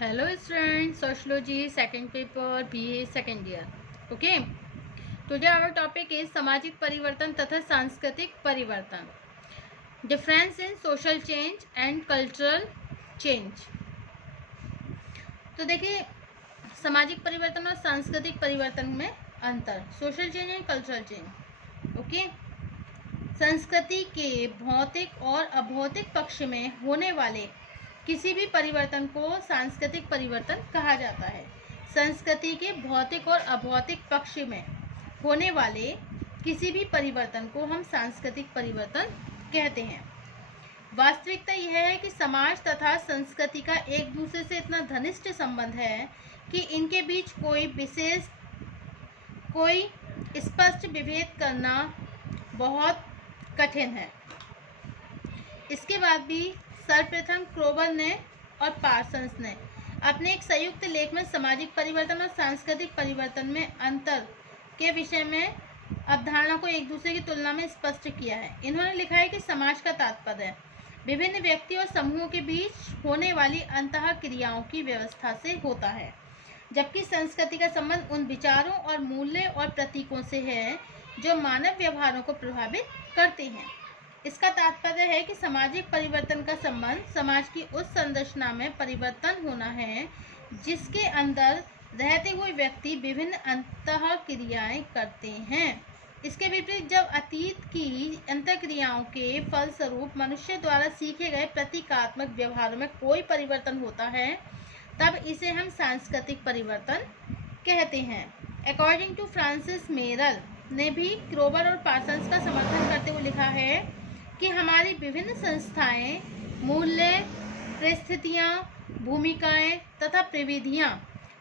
Hello students, sociology second paper BA second year. Okay, today our topic is सामाजिक परिवर्तन तथा सांस्कृतिक परिवर्तन, difference in social change and cultural change. तो देखिए, सामाजिक परिवर्तन और सांस्कृतिक परिवर्तन में अंतर, social change and cultural change. Okay, संस्कृति के भौतिक और अभौतिक पक्ष में होने वाले किसी भी परिवर्तन को सांस्कृतिक परिवर्तन कहा जाता है. संस्कृति के भौतिक और अभौतिक पक्ष में होने वाले किसी भी परिवर्तन को हम सांस्कृतिक परिवर्तन कहते हैं. वास्तविकता यह है कि समाज तथा संस्कृति का एक दूसरे से इतना घनिष्ठ संबंध है कि इनके बीच कोई स्पष्ट विभेद करना बहुत कठिन है. इसके बाद भी सर्वप्रथम क्रोबर ने और पार्सन्स ने अपने एक संयुक्त लेख में सामाजिक परिवर्तन और सांस्कृतिक परिवर्तन में अंतर के विषय में अवधारणा को एक दूसरे की तुलना में स्पष्ट किया है. इन्होंने लिखा है कि समाज का तात्पर्य विभिन्न व्यक्ति और समूहों के बीच होने वाली अंतः क्रियाओं की व्यवस्था से होता है, जबकि संस्कृति का संबंध उन विचारों और मूल्य और प्रतीकों से है जो मानव व्यवहारों को प्रभावित करते हैं. इसका तात्पर्य है कि सामाजिक परिवर्तन का संबंध समाज की उस संरचना में परिवर्तन होना है जिसके अंदर रहते हुए व्यक्ति विभिन्न अंतः क्रियाएं करते हैं. इसके विपरीत जब अतीत की अंतःक्रियाओं के फलस्वरूप मनुष्य द्वारा सीखे गए प्रतीकात्मक व्यवहारों में कोई परिवर्तन होता है, तब इसे हम सांस्कृतिक परिवर्तन कहते हैं. अकॉर्डिंग टू फ्रांसिस मेरल ने भी क्रोबर और पार्सन्स का समर्थन करते हुए लिखा है कि हमारी विभिन्न संस्थाएं, मूल्य, परिस्थितियां, भूमिकाएं तथा प्रविधियां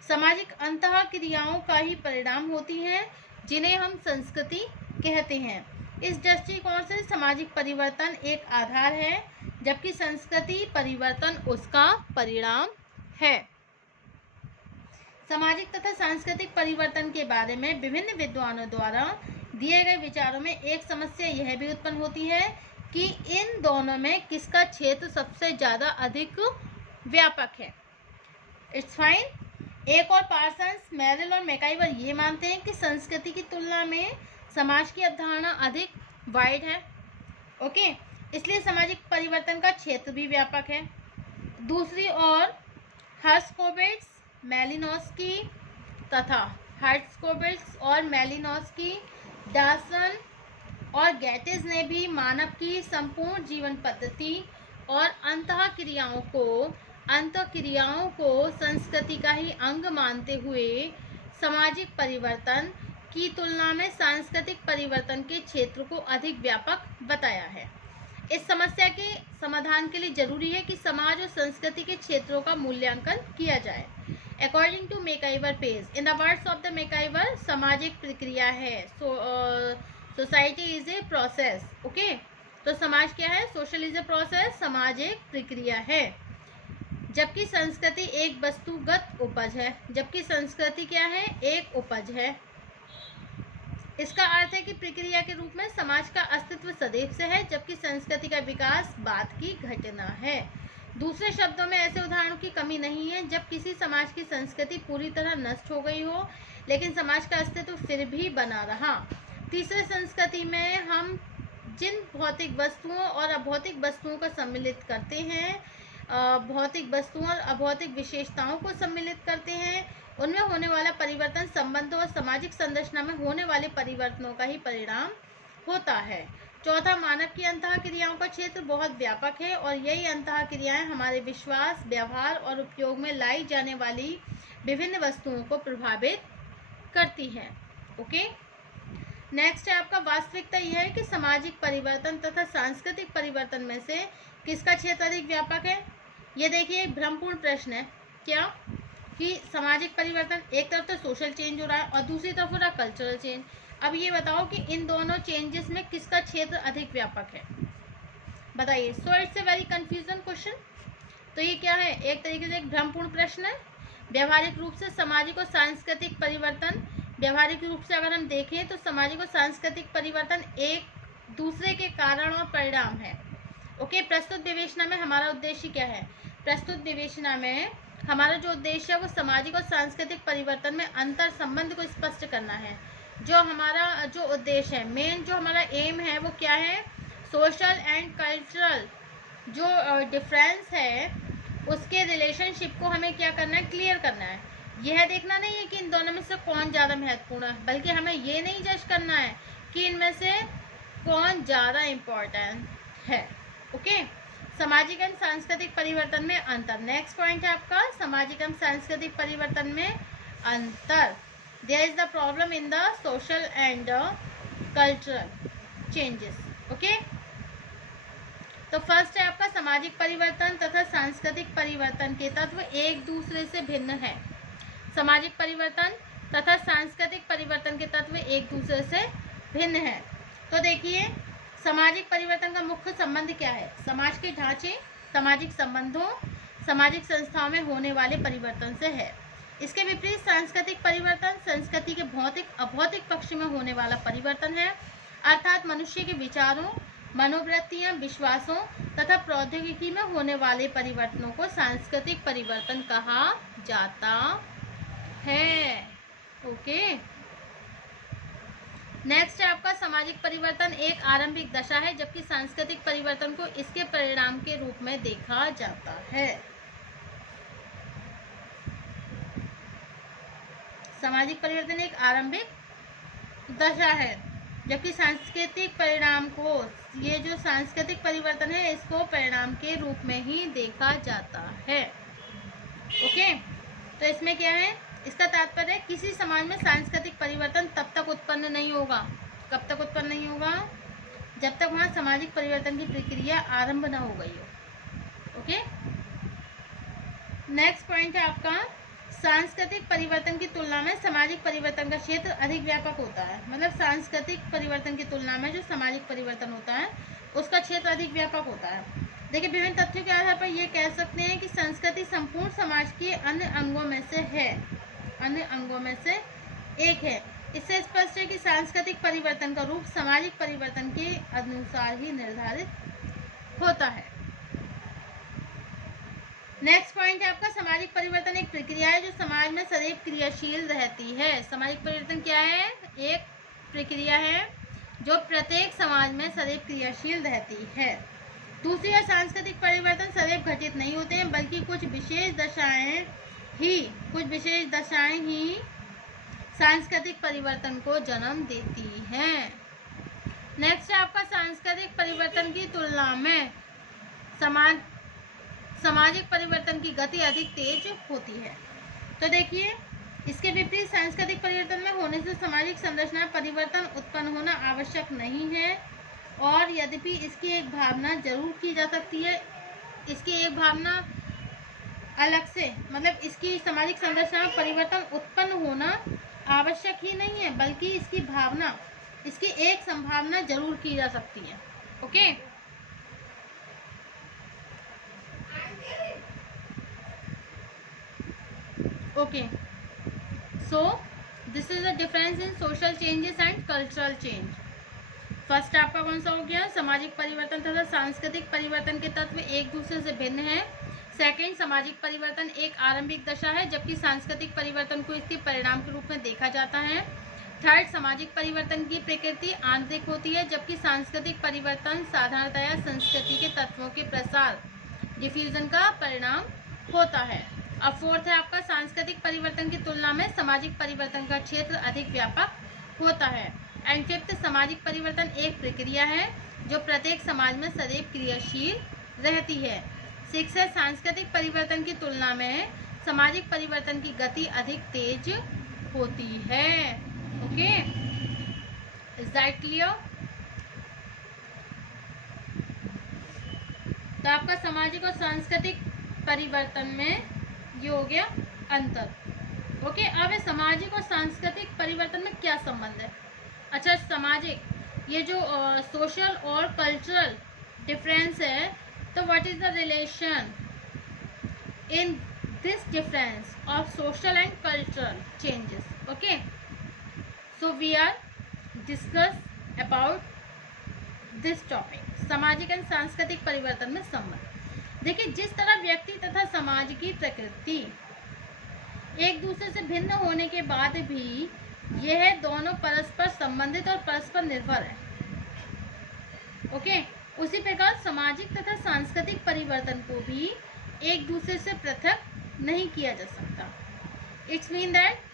सामाजिक अंतः क्रियाओं का ही परिणाम होती हैं जिन्हें हम संस्कृति कहते हैं. इस दृष्टिकोण से सामाजिक परिवर्तन एक आधार है जबकि संस्कृति परिवर्तन उसका परिणाम है. सामाजिक तथा सांस्कृतिक परिवर्तन के बारे में विभिन्न विद्वानों द्वारा दिए गए विचारों में एक समस्या यह भी उत्पन्न होती है कि इन दोनों में किसका क्षेत्र सबसे ज़्यादा अधिक व्यापक है. It's fine. एक और पार्सन्स, मेरिल और मैकाइवर ये मानते हैं कि संस्कृति की तुलना में समाज की अवधारणा अधिक वाइड है. ओके, इसलिए सामाजिक परिवर्तन का क्षेत्र भी व्यापक है. दूसरी ओर हर्ट्ज़कोविट्ज़, मेलिनोव्स्की तथा हर्ट्ज़कोविट्ज़ और मेलिनोव्स्की, डासन और गैटिस ने भी मानव की संपूर्ण जीवन पद्धति और अंतःक्रियाओं को संस्कृति का ही अंग मानते हुए सामाजिक परिवर्तन की तुलना में सांस्कृतिक परिवर्तन के क्षेत्र को अधिक व्यापक बताया है. इस समस्या के समाधान के लिए जरूरी है कि समाज और संस्कृति के क्षेत्रों का मूल्यांकन किया जाए. According to MacIver page, in the words of the MacIver, सामाजिक प्रक्रिया है. Society is a process. Okay, तो समाज क्या है? सोशल इज ए प्रोसेस, समाज एक प्रक्रिया है. जबकि संस्कृति एक वस्तुगत उपज है. जबकि संस्कृति क्या है? एक उपज है. इसका अर्थ है कि प्रक्रिया के रूप में समाज का अस्तित्व सदैव से है, जबकि संस्कृति का विकास बाद की घटना है. दूसरे शब्दों में ऐसे उदाहरणों की कमी नहीं है जब किसी समाज की संस्कृति पूरी तरह नष्ट हो गई हो लेकिन समाज का अस्तित्व फिर भी बना रहा. तीसरे संस्कृति में हम जिन भौतिक वस्तुओं और अभौतिक वस्तुओं को सम्मिलित करते हैं, भौतिक वस्तुओं और अभौतिक विशेषताओं को सम्मिलित करते हैं, उनमें होने वाला परिवर्तन संबंधों और सामाजिक संरचना में होने वाले परिवर्तनों का ही परिणाम होता है. चौथा, मानव की अंतः क्रियाओं का क्षेत्र बहुत व्यापक है और यही अंतः क्रियाएं हमारे विश्वास, व्यवहार और उपयोग में लाई जाने वाली विभिन्न वस्तुओं को प्रभावित करती हैं. ओके, नेक्स्ट है आपका, वास्तविकता यह है कि सामाजिक परिवर्तन तथा सांस्कृतिक परिवर्तन में से किसका क्षेत्र अधिक व्यापक है. ये देखिए, एक भ्रमपूर्ण प्रश्न है. क्या कि सामाजिक परिवर्तन एक तरफ तो सोशल चेंज हो रहा है और दूसरी तरफ हो रहा है कल्चरल चेंज. अब ये बताओ कि इन दोनों चेंजेस में किसका क्षेत्र अधिक व्यापक है, बताइए. So it's a very confusion question. तो ये क्या है? एक तरीके से एक भ्रमपूर्ण प्रश्न है. व्यवहारिक रूप से सामाजिक और सांस्कृतिक परिवर्तन, व्यवहारिक रूप से अगर हम देखें तो सामाजिक और सांस्कृतिक परिवर्तन एक दूसरे के कारण और परिणाम है. ओके, प्रस्तुत विवेचना में हमारा उद्देश्य क्या है? प्रस्तुत विवेचना में हमारा जो उद्देश्य है वो सामाजिक और सांस्कृतिक परिवर्तन में अंतर संबंध को स्पष्ट करना है। जो हमारा जो उद्देश्य है, मेन जो हमारा एम है वो क्या है, सोशल एंड कल्चरल जो डिफरेंस है उसके रिलेशनशिप को हमें क्या करना है, क्लियर करना है। यह देखना नहीं है कि इन दोनों में से कौन ज़्यादा महत्वपूर्ण है, बल्कि हमें ये नहीं जज करना है कि इनमें से कौन ज़्यादा इम्पोर्टेंट है। ओके, सामाजिक एवं सांस्कृतिक परिवर्तन में अंतर। नेक्स्ट पॉइंट है आपका सामाजिक एवं सांस्कृतिक परिवर्तन में अंतर। There is the problem in the social and cultural changes. Okay, तो फर्स्ट है आपका सामाजिक परिवर्तन तथा सांस्कृतिक परिवर्तन के तत्व एक दूसरे से भिन्न है। सामाजिक परिवर्तन तथा सांस्कृतिक परिवर्तन के तत्व एक दूसरे से भिन्न है। तो देखिए, सामाजिक परिवर्तन का मुख्य संबंध क्या है, समाज के ढांचे, सामाजिक संबंधों, सामाजिक संस्थाओं में होने वाले परिवर्तन से है। इसके विपरीत सांस्कृतिक परिवर्तन संस्कृति के भौतिक अभौतिक पक्ष में होने वाला परिवर्तन है, अर्थात मनुष्य के विचारों, मनोवृत्तियां, विश्वासों तथा प्रौद्योगिकी में होने वाले परिवर्तनों को सांस्कृतिक परिवर्तन कहा जाता है। ओके, नेक्स्ट है आपका सामाजिक परिवर्तन एक आरंभिक दशा है, जबकि सांस्कृतिक परिवर्तन को इसके परिणाम के रूप में देखा जाता है। सामाजिक परिवर्तन एक आरंभिक दशा है, जबकि सांस्कृतिक परिणाम को, ये जो सांस्कृतिक परिवर्तन है इसको परिणाम के रूप में ही देखा जाता है। ओके, तो इसमें क्या है, इसका तात्पर्य है किसी समाज में सांस्कृतिक परिवर्तन तब तक उत्पन्न नहीं होगा, कब तक उत्पन्न नहीं होगा, जब तक वहाँ सामाजिक परिवर्तन की प्रक्रिया आरंभ न हो गई हो। ओके, नेक्स्ट पॉइंट है आपका सांस्कृतिक परिवर्तन की तुलना में सामाजिक परिवर्तन का क्षेत्र अधिक व्यापक होता है। मतलब सांस्कृतिक परिवर्तन की तुलना में जो सामाजिक परिवर्तन होता है उसका क्षेत्र अधिक व्यापक होता है। देखिए, विभिन्न तथ्यों के आधार पर यह कह सकते हैं कि संस्कृति संपूर्ण समाज के अन्य अंगों में से है, अन्य अंगों में से एक है। इससे स्पष्ट है कि सांस्कृतिक परिवर्तन का रूप सामाजिक परिवर्तन के अनुसार ही निर्धारित होता है। नेक्स्ट पॉइंट है आपका सामाजिक परिवर्तन एक प्रक्रिया है जो समाज में सदैव क्रियाशील रहती है। सामाजिक परिवर्तन क्या है, एक प्रक्रिया है जो प्रत्येक समाज में सदैव क्रियाशील रहती है। दूसरी है सांस्कृतिक परिवर्तन सदैव घटित नहीं होते हैं, बल्कि कुछ विशेष दशाएं ही सांस्कृतिक परिवर्तन को जन्म देती हैं। नेक्स्ट है आपका सांस्कृतिक परिवर्तन की तुलना में सामाजिक परिवर्तन की गति अधिक तेज होती है। तो देखिए, इसके विपरीत सांस्कृतिक परिवर्तन में होने से सामाजिक संरचना परिवर्तन उत्पन्न होना आवश्यक नहीं है, और यद्यपि इसकी एक भावना जरूर की जा सकती है। इसकी एक भावना अलग से, मतलब इसकी सामाजिक संरचना में परिवर्तन उत्पन्न होना आवश्यक ही नहीं है, बल्कि इसकी भावना, इसकी एक संभावना जरूर की जा सकती है। Okay, okay, so this is the difference in social changes and cultural change. First आपका कौन सा हो गया, सामाजिक परिवर्तन तथा सांस्कृतिक परिवर्तन के तत्व एक दूसरे से भिन्न है। सेकंड, सामाजिक परिवर्तन एक आरंभिक दशा है, जबकि सांस्कृतिक परिवर्तन को इसके परिणाम के रूप में देखा जाता है। थर्ड, सामाजिक परिवर्तन की प्रकृति आंतरिक होती है, जबकि सांस्कृतिक परिवर्तन साधारणतया संस्कृति के तत्वों के प्रसार, डिफ्यूजन का परिणाम होता है। अब फोर्थ है आपका सांस्कृतिक परिवर्तन की तुलना में सामाजिक परिवर्तन का क्षेत्र अधिक व्यापक होता है। एंड फिफ्थ, सामाजिक परिवर्तन एक प्रक्रिया है जो प्रत्येक समाज में सदैव क्रियाशील रहती है। सिक्स है, सांस्कृतिक परिवर्तन की तुलना में सामाजिक परिवर्तन की गति अधिक तेज होती है। Okay, is that clear? तो आपका सामाजिक और सांस्कृतिक परिवर्तन में ये हो गया अंतर। ओके, अब सामाजिक और सांस्कृतिक परिवर्तन में क्या संबंध है? अच्छा, सामाजिक, ये जो सोशल और कल्चरल डिफरेंस है, तो what is the relation in this difference of social and cultural changes? Okay, so we are discuss about this topic, सामाजिक एंड सांस्कृतिक परिवर्तन में संबंध। देखिए, जिस तरह व्यक्ति तथा समाज की प्रकृति एक दूसरे से भिन्न होने के बाद भी यह दोनों परस्पर संबंधित और परस्पर निर्भर है, ओके, उसी प्रकार सामाजिक तथा सांस्कृतिक परिवर्तन को भी एक दूसरे से पृथक नहीं किया जा सकता। इट्स मीन दैट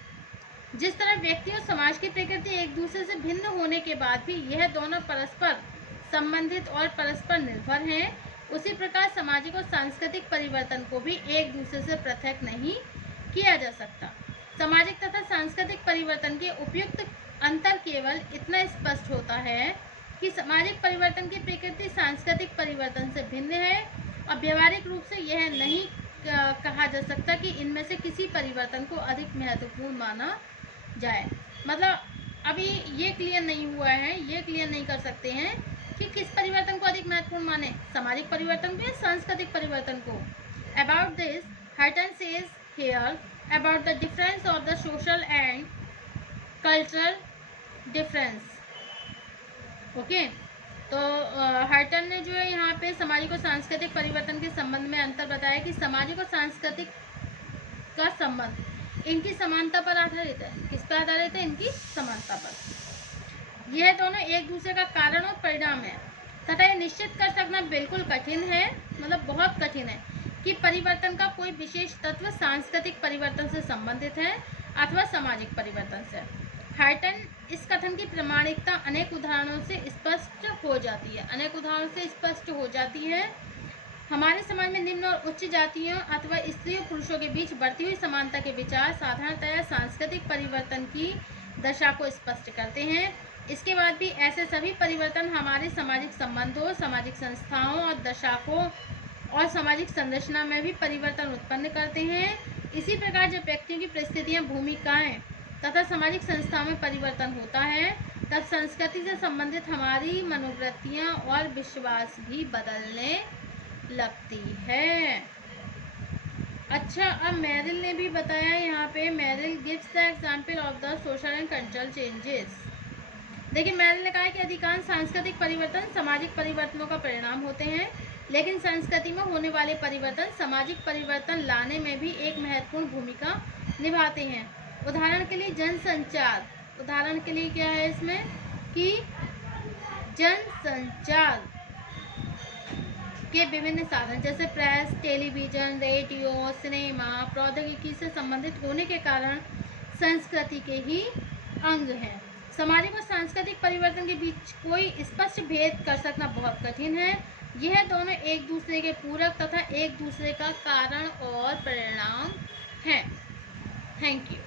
जिस तरह व्यक्ति और समाज की प्रकृति एक दूसरे से भिन्न होने के बाद भी यह दोनों परस्पर संबंधित और परस्पर निर्भर हैं, उसी प्रकार सामाजिक और सांस्कृतिक परिवर्तन को भी एक दूसरे से पृथक नहीं किया जा सकता। सामाजिक तथा सांस्कृतिक परिवर्तन के उपयुक्त अंतर केवल इतना स्पष्ट होता है कि सामाजिक परिवर्तन की प्रकृति सांस्कृतिक परिवर्तन से भिन्न है और व्यवहारिक रूप से यह नहीं कहा जा सकता कि इनमें से किसी परिवर्तन को अधिक महत्वपूर्ण माना जाए। मतलब अभी ये क्लियर नहीं हुआ है, ये क्लियर नहीं कर सकते हैं कि किस परिवर्तन को अधिक महत्वपूर्ण माने, सामाजिक परिवर्तन को या सांस्कृतिक परिवर्तन को। About this हर्टन says here about the difference of the social and cultural difference, okay. तो हर्टन ने जो है यहाँ पे सामाजिक और सांस्कृतिक परिवर्तन के संबंध में अंतर बताया कि सामाजिक और सांस्कृतिक का संबंध इनकी समानता पर आधारित है। किस पर आधारित है? इनकी समानता पर। यह दोनों एक दूसरे का कारण और परिणाम है तथा यह निश्चित कर सकना बिल्कुल कठिन है, मतलब बहुत कठिन है कि परिवर्तन का कोई विशेष तत्व सांस्कृतिक परिवर्तन से संबंधित है अथवा सामाजिक परिवर्तन से। हर्टन इस कथन की प्रामाणिकता अनेक उदाहरणों से स्पष्ट हो जाती है, अनेक उदाहरणों से स्पष्ट हो जाती है। हमारे समाज में निम्न और उच्च जातियों अथवा स्त्री और पुरुषों के बीच बढ़ती हुई समानता के विचार साधारणतया सांस्कृतिक परिवर्तन की दशा को स्पष्ट करते हैं। इसके बाद भी ऐसे सभी परिवर्तन हमारे सामाजिक संबंधों, सामाजिक संस्थाओं और दशा को और सामाजिक संरचना में भी परिवर्तन उत्पन्न करते हैं। इसी प्रकार जब व्यक्तियों की परिस्थितियां, भूमिकाएं तथा सामाजिक संस्थाओं में परिवर्तन होता है तब संस्कृति से संबंधित हमारी मनोवृत्तियां और विश्वास भी बदलने लगती है। अच्छा, अब मेरिल ने भी बताया यहाँ पे, Merrill gives the example of the social and cultural changes. देखिए, मेरिल ने कहा है कि अधिकांश सांस्कृतिक परिवर्तन सामाजिक परिवर्तनों का परिणाम होते हैं, लेकिन संस्कृति में होने वाले परिवर्तन सामाजिक परिवर्तन लाने में भी एक महत्वपूर्ण भूमिका निभाते हैं। उदाहरण के लिए जनसंचार, उदाहरण के लिए क्या है इसमें कि जनसंचार के विभिन्न साधन जैसे प्रेस, टेलीविजन, रेडियो, सिनेमा, प्रौद्योगिकी से संबंधित होने के कारण संस्कृति के ही अंग हैं। सामाजिक और सांस्कृतिक परिवर्तन के बीच कोई स्पष्ट भेद कर सकना बहुत कठिन है। यह दोनों एक दूसरे के पूरक तथा एक दूसरे का कारण और परिणाम हैं। Thank you.